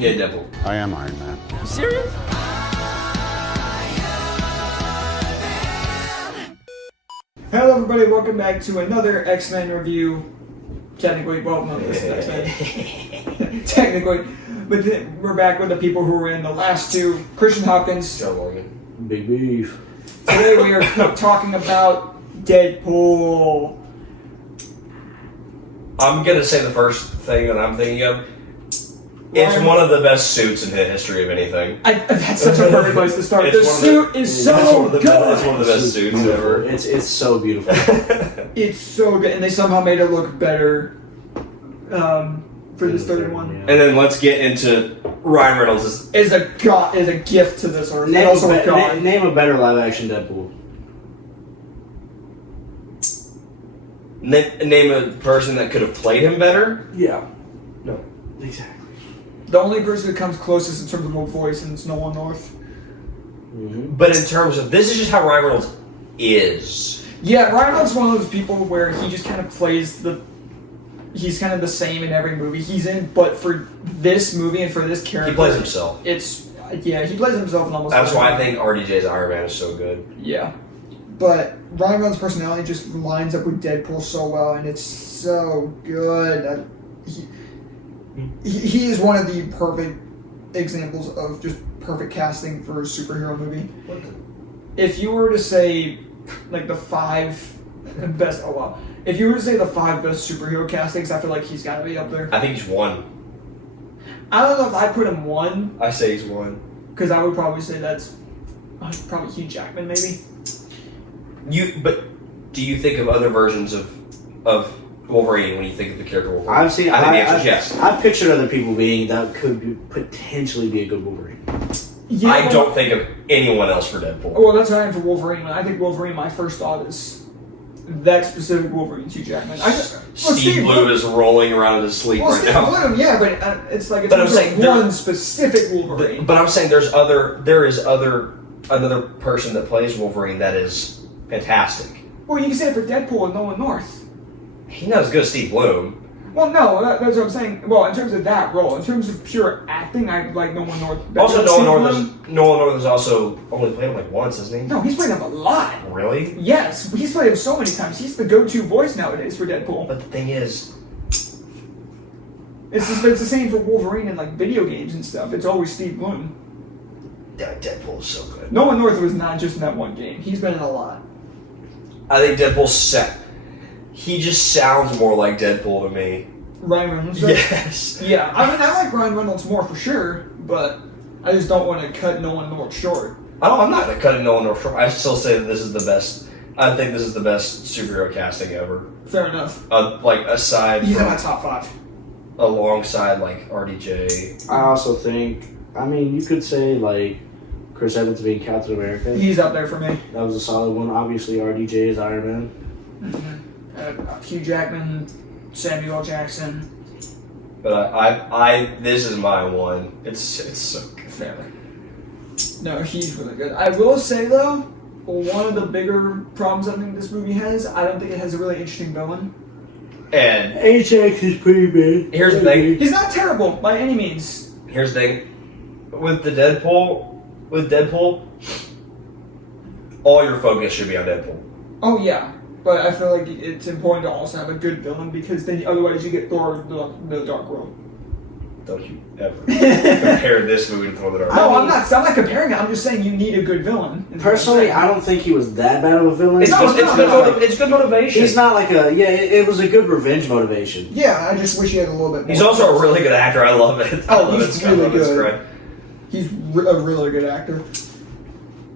Yeah, Deadpool. I am Iron Man. Serious? Hello everybody, welcome back to another X-Men review. Technically, well, no, this is X-Men. Technically. But we're back with the people who were in the last two. Christian Hopkins. Joe Morgan. Big beef. Today we are talking about Deadpool. I'm gonna say the first thing that I'm thinking of. It's one of the best suits in the history of anything. That's such a perfect place to start. The suit is so good. It's one of the best suits ever. It's so beautiful. It's so good, and they somehow made it look better for this third one. And then let's get into Ryan Reynolds. Is a gift to this earth. Name, And also a god. name a better live action Deadpool. Name a person that could have played him better. Yeah. No. Exactly. The only person that comes closest in terms of voice and it's Nolan North. Mm-hmm. But in terms of this is just how Ryan Reynolds is. Yeah, Ryan Reynolds is one of those people where he just kind of plays he's kind of the same in every movie he's in, but for this movie and for this character, He plays himself. He plays himself in almost. That's why I everything. think RDJ's Iron Man is so good. Yeah, but Ryan Reynolds' personality just lines up with Deadpool so well, and it's so good. He is one of the perfect examples of just perfect casting for a superhero movie. If you were to say, like, the five best, if you were to say the five best superhero castings, I feel like he's got to be up there. I think he's one. I don't know if I put him one, I say he's one. because I would probably say that's probably Hugh Jackman, maybe. But do you think of other versions of Wolverine when you think of the character Wolverine? I think the answer is yes. I've pictured other people being that potentially be a good Wolverine. Yeah, I don't think of anyone else for Deadpool. Well, that's what I am for Wolverine. I think Wolverine, my first thought is that specific Wolverine, Hugh Jackman. Steve Blue is rolling around in his sleep right Steve now. Blue, yeah, but it's like But I'm saying one specific Wolverine. But I'm saying there is another person that plays Wolverine that is fantastic. Well, you can say it for Deadpool and Nolan North. He's not as good as Steve Bloom. Well, no, that's what I'm saying. Well, in terms of that role, in terms of pure acting, I like Nolan North better. Also, than Nolan Steve North has also only played him like once, hasn't he? No, he's played him a lot. Really? Yes, he's played him so many times. He's the go-to voice nowadays for Deadpool. But the thing is, It's the same for Wolverine in like video games and stuff. It's always Steve Bloom. Deadpool is so good. Nolan North was not just in that one game. He's been in a lot. I think Deadpool's he just sounds more like Deadpool to me. Ryan Reynolds? Yes. Yeah, I mean, I like Ryan Reynolds more for sure, but I just don't want to cut Nolan North short. I'm not cutting Nolan North short. I still say that this is the best. I think this is the best superhero casting ever. Fair enough. Like aside He's in from my top five. alongside like RDJ. I also think, you could say like Chris Evans being Captain America. He's up there for me. That was a solid one. Obviously, RDJ is Iron Man. Mm-hmm. Hugh Jackman, Samuel L. Jackson. But I this is my one. It's so good. Fair. No, he's really good. I will say though, one of the bigger problems I think this movie has, I don't think it has a really interesting villain. And HX is pretty big. here's the thing. He's not terrible by any means. Here's the thing. With Deadpool, all your focus should be on Deadpool. Oh yeah, but I feel like it's important to also have a good villain because then otherwise you get Thor: The Dark World. Don't you ever compare this movie to Thor: The Dark World. No, I'm not comparing it. I'm just saying you need a good villain. Personally, I don't think he was that bad of a villain. It's good motivation. He's not like it was a good revenge motivation. Yeah, I just wish he had a little bit more. He's also a really good actor. I love it. He's really good. He's a really good actor.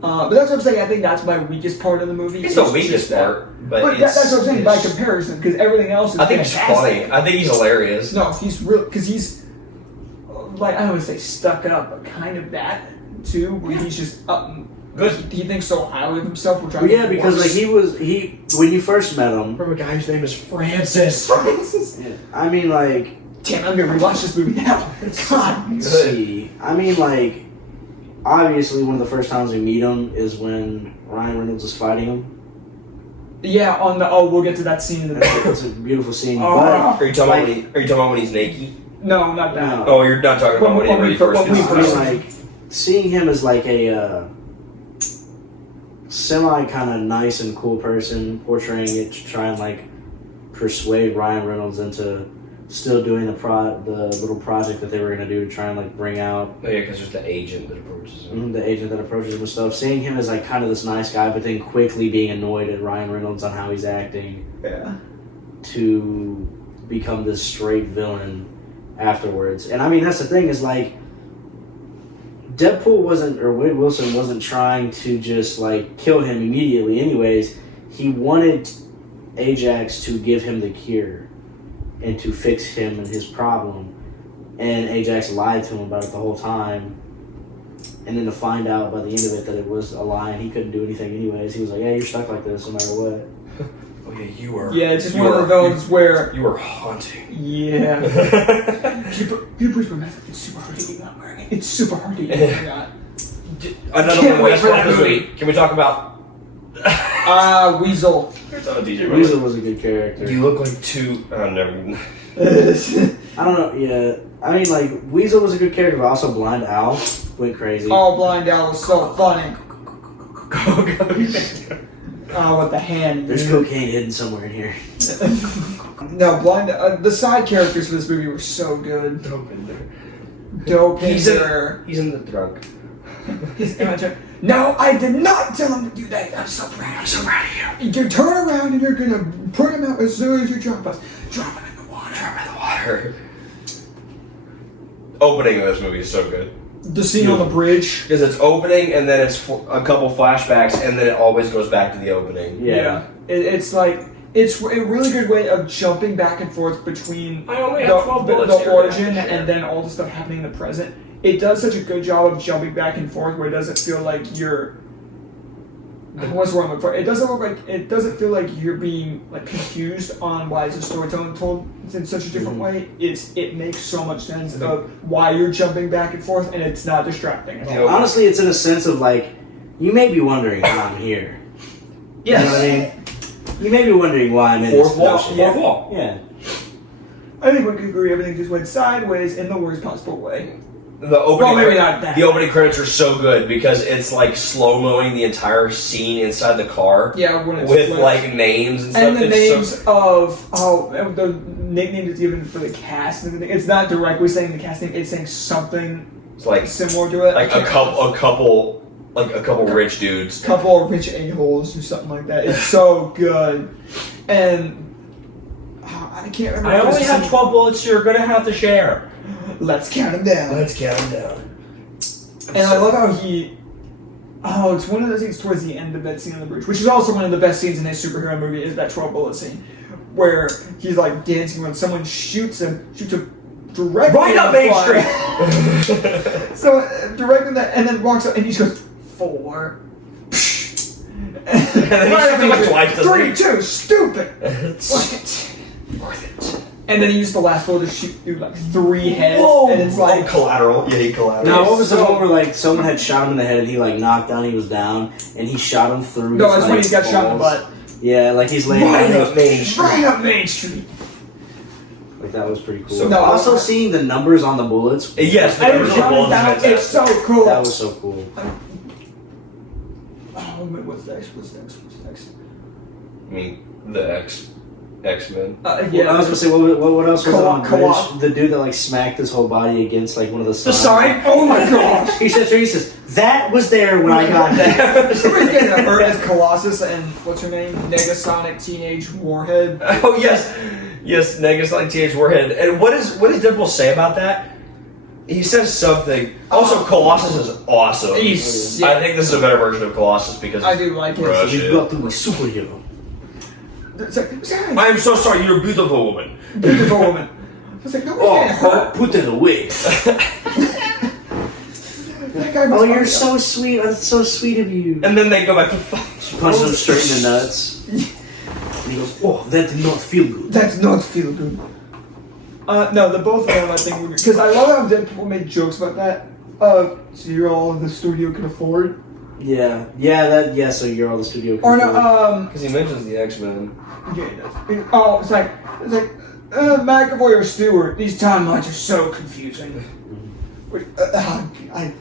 But that's what I'm saying. I think that's my weakest part of the movie. It's the weakest part, but that's what I'm saying by comparison, because everything else is I think he's fantastic. funny. I think he's hilarious. No, he's real because he's like I don't want to say stuck up, but kind of that too, where he's just Good. He thinks so highly of himself. Which Well, yeah, because like when you first met him. From a guy whose name is Francis. Francis. Yeah, I mean, like. Damn, I'm gonna rewatch this movie now. God. Good. See, I mean, like. Obviously, one of the first times we meet him is when Ryan Reynolds is fighting him. Yeah, we'll get to that scene in a bit. It's a beautiful scene. Oh. But, Are you talking about when he's naked? No, not that. No. Oh, you're not talking about when he first when we gets first- to like seeing him as like a semi kind of nice and cool person, portraying it to try and like persuade Ryan Reynolds into still doing the little project that they were gonna do to try and like bring out. Oh yeah, because there's the agent that approaches him. The agent that approaches him and stuff. Seeing him as like kind of this nice guy, but then quickly being annoyed at Ryan Reynolds on how he's acting. Yeah. To become this straight villain afterwards. And I mean, that's the thing is like Deadpool wasn't, or Wade Wilson wasn't trying to just like kill him immediately anyways. He wanted Ajax to give him the cure and to fix him and his problem. And Ajax lied to him about it the whole time. And then to find out by the end of it that it was a lie and he couldn't do anything anyways, he was like, yeah, you're stuck like this no matter what. Oh yeah, you are. Yeah, it's just one of the villains where. You are haunting. Yeah. People it's super hard to get wearing it. It's super hard to get wearing Another Can't one wait that's for that this movie. week. Can we talk about? Weasel. Weasel was a good character. You look like two. Oh no. I don't know, yeah. I mean, like, Weasel was a good character, but also Blind Owl went crazy. Oh, Blind Owl was so funny. Oh, with the hand. There's cocaine hidden somewhere in here. No, the side characters for this movie were so good. Dopinder. He's in the trunk. No, I did not tell him to do that. I'm so proud of you. You turn around and you're gonna put him out as soon as you drop us. Drop him in the water. Drop him in the water. Opening of this movie is so good. The scene on the bridge. Because it's opening and then it's a couple flashbacks and then it always goes back to the opening. Yeah. It's like, it's a really good way of jumping back and forth between I only have 12 bullets the here, origin yeah, sure. and then all the stuff happening in the present. It does such a good job of jumping back and forth where it doesn't feel like you're. What's wrong with it? It doesn't feel like you're being like confused on why is the storytelling told in such a different way. It makes so much sense of why you're jumping back and forth, and it's not distracting at all. Honestly, it's in a sense of like, you may be wondering how I'm here. Yes. You know what I mean? You may be wondering why I'm in this bullshit. Fourth wall. Yeah. I think we could agree everything just went sideways in the worst possible way. The opening, Well, maybe not that. the opening credits are so good because it's like slow mowing the entire scene inside the car. Yeah, when it's with flipped. like names and stuff. And the It's names of the nickname is given for the cast and everything. It's not directly saying the cast name; it's saying something it's like similar to it. like a couple rich dudes. Couple of rich a-holes or something like that. It's so good, and I can't remember. I only have 12 bullets. You're gonna have to share. Let's count them down. Let's count them down. And I love how he. Oh, it's one of those things towards the end of that scene on the bridge, which is also one of the best scenes in a superhero movie. Is that 12 bullet scene, where he's like dancing when someone shoots him directly Right up in the Main fly. Street. So directing that, and then walks up, and he just goes 4. And then he shoots him like twice, doesn't he? 3, 2, stupid. Worth it. And then he used the last bullet to shoot through like 3 heads, Whoa. and it's like collateral. Yeah, he collateral. Now, what was the so- one where like someone had shot him in the head and he like knocked down, he was down, and he shot him through? no, his, that's when like, he got shot in the balls? butt. Yeah, like he's laying Right down. up Main Street. Right up Main Street. Like that was pretty cool. So No, also seeing the numbers on the bullets. Yes, the And numbers it's on the bullets is down, it's fantastic. so cool. That was so cool. Oh, what's next? I mean, the X-Men. Yeah. I was gonna say, what else was on Koala. bridge? The dude that like smacked his whole body against like one of the The signs. sign? Oh my gosh! He says, that was there when I got there. Somebody's getting hurt as Colossus and what's her name? Negasonic Teenage Warhead. Oh yes, Negasonic Teenage Warhead. And what does Deadpool say about that? He says something. Also, Colossus is awesome. He's- I think this is a better version of Colossus because I do like it. Bruh. We've got to be superhero. It's like, I am so sorry. You're a beautiful woman. beautiful woman. It's like, nobody's getting hurt. Put it away. That guy was You're awesome. so sweet. That's so sweet of you. And then they go back to She punches him straight in the nuts. And he goes, that did not feel good. That did not feel good. No, the both of them I think were good. Because I love how Deadpool made jokes about that. So you're all the studio can afford. Yeah, so you're all the studio. Or no, because he mentions the X-Men. yeah, it does. Oh, it's like McAvoy or Stewart, these timelines are so confusing. I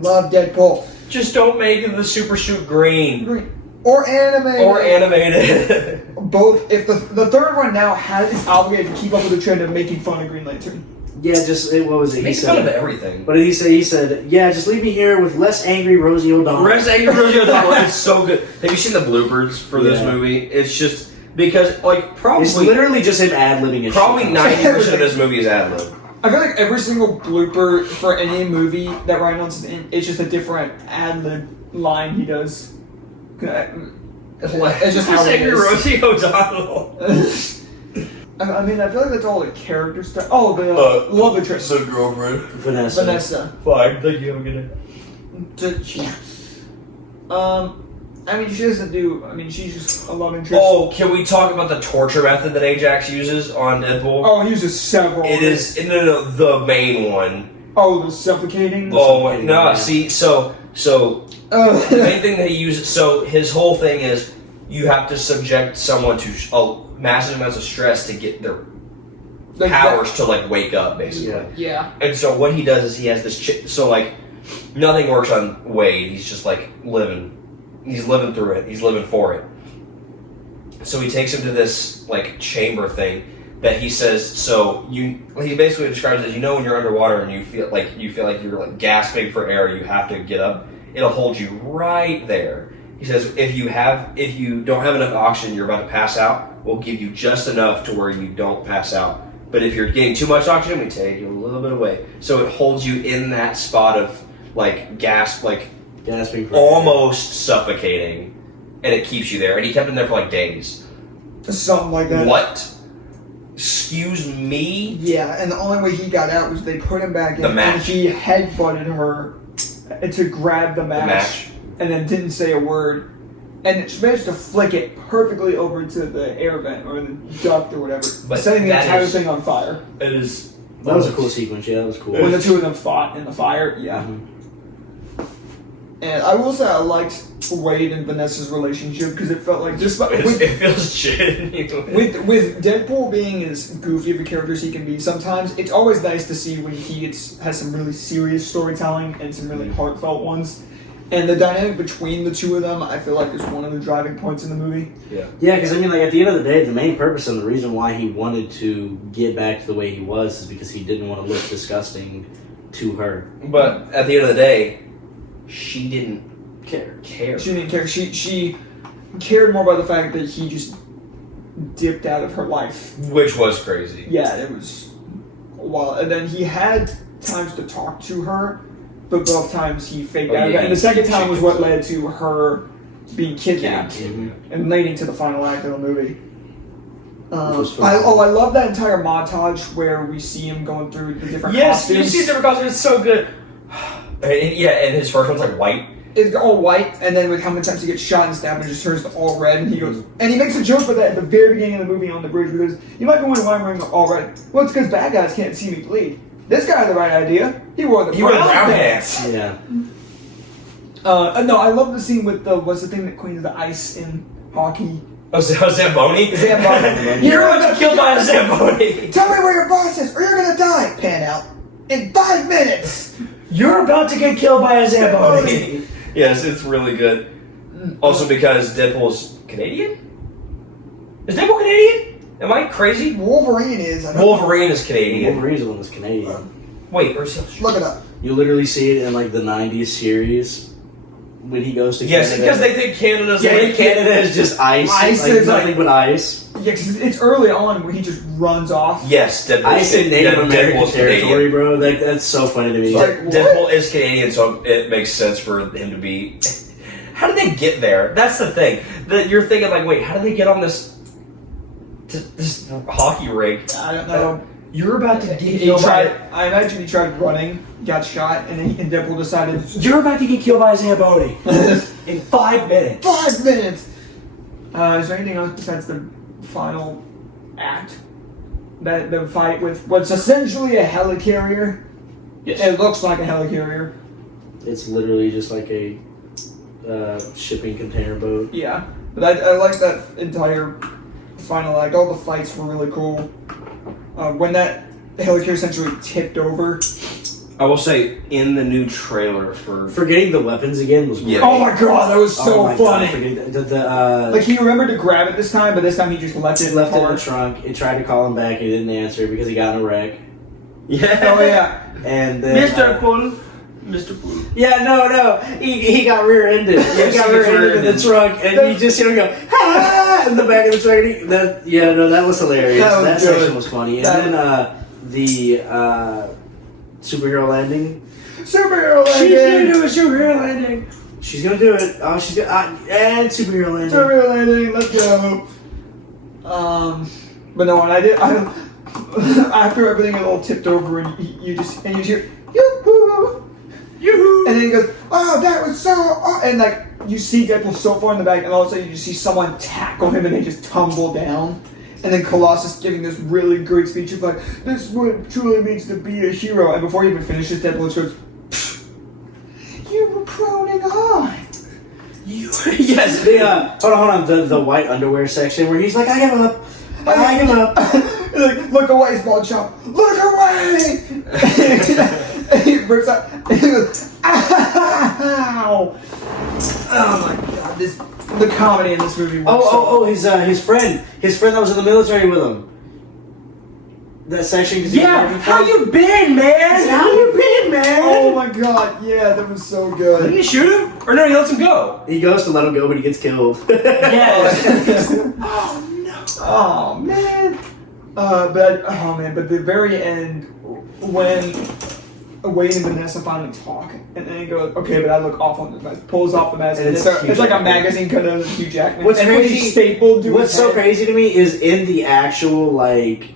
love Deadpool. Just don't make the super suit green. Or animated. Or animated. Both. If the third one now is obligated to keep up with the trend of making fun of Green Lantern. Yeah, what was it? Make fun of everything. What did he say? He said, yeah, just leave me here with less angry Rosie O'Donnell. Less angry Rosie O'Donnell. It's so good. Have you seen the bloopers for this movie? It's just because, like, probably... It's literally just him ad-libbing his probably shit. 90% of this movie is ad-lib. I feel like every single blooper for any movie that Ryan Reynolds is in, it's just a different ad-lib line he does. It's just how it angry is. Rosie O'Donnell. I mean, I feel like that's all the character stuff. Oh, the love interest. The girlfriend. Vanessa. Fine, thank you, have a good day. I mean, she doesn't do... I mean, she's just a love interest. Oh, can we talk about the torture method that Ajax uses on Deadpool? Oh, he uses several. It is... No, the main one. Oh, the suffocating? Oh, no, see, so the main thing that he uses... So, his whole thing is you have to subject someone to massive amounts of stress to get their powers to, like, wake up, basically. Yeah. And so what he does is he has this... So, like, nothing works on Wade. He's just, like, living... He's living through it. He's living for it. So he takes him to this, like, chamber thing that he says, he basically describes it as, when you're underwater and you feel like you're, like, gasping for air, you have to get up. It'll hold you right there. He says, if you don't have enough oxygen, you're about to pass out, we'll give you just enough to where you don't pass out. But if you're getting too much oxygen, we take you a little bit away. So it holds you in that spot of, like, gasp, like, gasping for almost suffocating, and it keeps you there. And he kept him there for like days. Something like that. What? Excuse me? Yeah, and the only way he got out was they put him back in, and he headbutted her to grab the match, and then didn't say a word, and she managed to flick it perfectly over to the air vent or the duct or whatever, setting the entire thing on fire. It is. That was a cool sequence. Yeah, that was cool. When the two of them fought in the fire, yeah. Mm-hmm. And I will say I liked Wade and Vanessa's relationship because it felt like it feels genuine. With Deadpool being as goofy of a character as he can be sometimes, it's always nice to see when he has some really serious storytelling and some really heartfelt ones. And the dynamic between the two of them, I feel like, is one of the driving points in the movie. Yeah, because I mean, like, at the end of the day, the main purpose and the reason why he wanted to get back to the way he was is because he didn't want to look disgusting to her. But at the end of the day, she didn't care. She didn't care. She cared more by the fact that he just dipped out of her life. Which was crazy. Yeah, it was wild. And then he had times to talk to her, but both times he faked out of it. And the second time was what led to her being kidnapped and leading to the final act of the movie. I love that entire montage where we see him going through the different costumes. Yes, you see different costumes. It's so good. And his first one's like white. It's all white, and then with how many times he gets shot and stabbed, it just turns to all red. And he goes, and he makes a joke about that at the very beginning of the movie on the bridge because you might be wondering why I'm wearing all red. Well, it's because bad guys can't see me bleed. This guy had the right idea. He wore the brown pants. Yeah. No, I love the scene with what's the thing that cleans the ice in hockey? Oh, Zamboni? Zamboni. You're about to kill by a Zamboni. Tell me where your boss is, or you're gonna die. Pan out in 5 minutes. You're about to get killed by a Zamboni. Yes, it's really good. Also because Deadpool's Canadian? Is Deadpool Canadian? Am I crazy? Wolverine is. Wolverine is Canadian. Wolverine's the one that's Canadian. Wait, where's he? Look it up. You literally see it in like the 90s series when he goes to Canada. Yes, because they think Canada's Canada is just ice. Ice like, is nothing but ice. Yeah, because it's early on where he just runs off. Yes, Deadpool. Ice in Native American territory, Canadian. bro. That's so funny to me. Like, Deadpool is Canadian, so it makes sense for him to be. How did they get there? That's the thing. That you're thinking like, wait, how did they get on this hockey rink? I don't know. You're about to get killed I imagine he tried running, got shot, and Deadpool decided, you're about to get killed by a Zamboni in 5 minutes. 5 minutes! Is there anything else besides the final act? The fight with what's essentially a helicarrier? Yes. It looks like a helicarrier. It's literally just like a shipping container boat. Yeah. But I like that entire final act. All the fights were really cool. when that helicarrier essentially tipped over. I will say, in the new trailer for Forgetting the weapons again was Yeah. Oh my god, that was so my funny. God, forgetting Like he remembered to grab it this time, but this time he just left it in the left it in car. the trunk. It tried to call him back. He didn't answer because he got in a wreck. yeah, Oh yeah. And then Pool, Mr. Pool. yeah, no, he got rear-ended. Yes, He got he gets rear-ended in the rear-ended. trunk, and you just hear him go ah in the back of the truck. And that was hilarious. That was That good. section was funny. And then the superhero landing. Superhero She's landing. gonna do a superhero landing. She's gonna do it. Oh, she's gonna and superhero landing. Superhero landing. Let's go. But no, and I after everything got all tipped over, and you hear yoo-hoo, Yoo-hoo. and then he goes, oh, that was so, and like you see Deadpool so far in the back, and all of a sudden you just see someone tackle him, and they just tumble down. And then Colossus giving this really great speech of like, this is what it truly means to be a hero. And before he even finishes, Deadpool just goes, "Pfft, you were proning on. Yes. Hold on. The white underwear section where he's like, I give up. I give up. He's like, look away, small chump. Look away! And he rips out, and he goes, ow! Oh my god, the comedy in this movie works His friend that was in the military with him. That section. 'Cause he was working for him. you been, man? How you been, man? Oh my god, yeah, that was so Didn't good. you shoot him? Or no, he lets him go. He goes to let him go, but he gets killed. Yes. Oh man. But the very end, when Wade and Vanessa finally talk, and then he goes, okay, but I look awful in this mask. Pulls off the mask, And and it's it's Hugh like a Jackman. magazine cut out of Hugh Jackman. What's and when crazy- he's stapled to What's his so head. crazy to me is in the actual, like,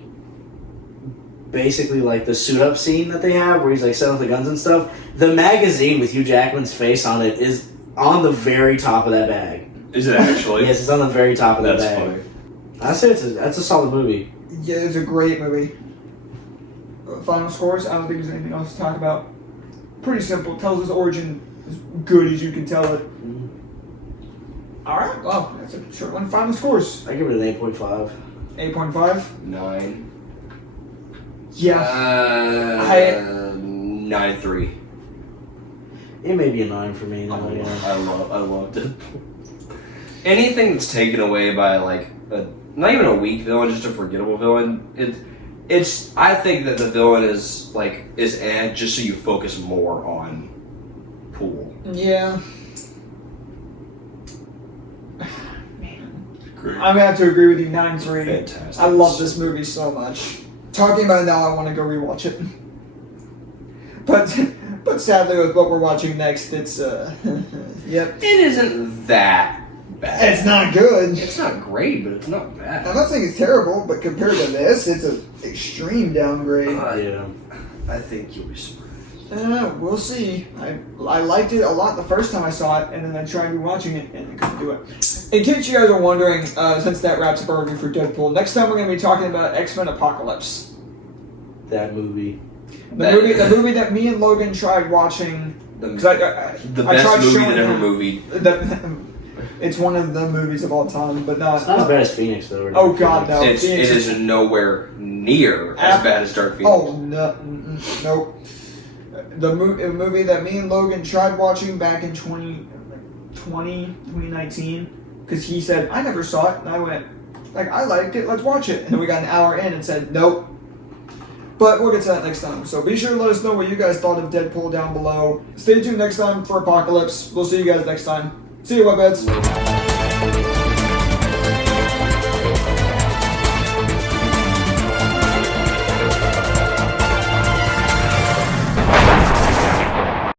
basically, like, the suit-up scene that they have, where he's, like, setting up the guns and stuff, the magazine with Hugh Jackman's face on it is on the very top of that bag. Is it actually? Yes, it's on the very top of that That's bag. funny. I say that's a solid movie. Yeah, it's a great movie. Final scores, I don't think there's anything else to talk about. Pretty simple, tells his origin as good as you can tell it. Alright, well, that's a short one. Final scores. I give it an 8.5. 8.5. 9. Yeah. 9.3. It may be a 9 for me. I Though, yeah. love Deadpool. Anything that's taken away by like not even a weak villain, just a forgettable villain. It's. I think that the villain is add just so you focus more on Pool. Yeah. Man. Great. I'm gonna have to agree with you, 9-3. Fantastic. I love this movie so much. Talking about it now, I want to go rewatch it. But sadly, with what we're watching next, it's yep. It isn't that bad. It's not good. It's not great, but it's not bad. I'm not saying it's terrible, but compared to this, it's an extreme downgrade. Yeah. I think you'll be surprised. We'll see. I liked it a lot the first time I saw it, and then I tried rewatching it, and I couldn't do it. In case you guys are wondering, since that wraps up our review for Deadpool, next time we're going to be talking about X-Men Apocalypse. That movie. The movie that me and Logan tried watching. Because I The I best tried movie showing that ever him movie. It's one of the movies of all time, but It's not as bad as Phoenix, though. or Oh, Dark God, Phoenix. no. It is nowhere near as bad as Dark Phoenix. Oh no, nope. The movie that me and Logan tried watching back in 2019, because he said I never saw it, and I went I liked it, let's watch it, and then we got an hour in and said nope. But we'll get to that next time. So be sure to let us know what you guys thought of Deadpool down below. Stay tuned next time for Apocalypse. We'll see you guys next time. See you, webheads.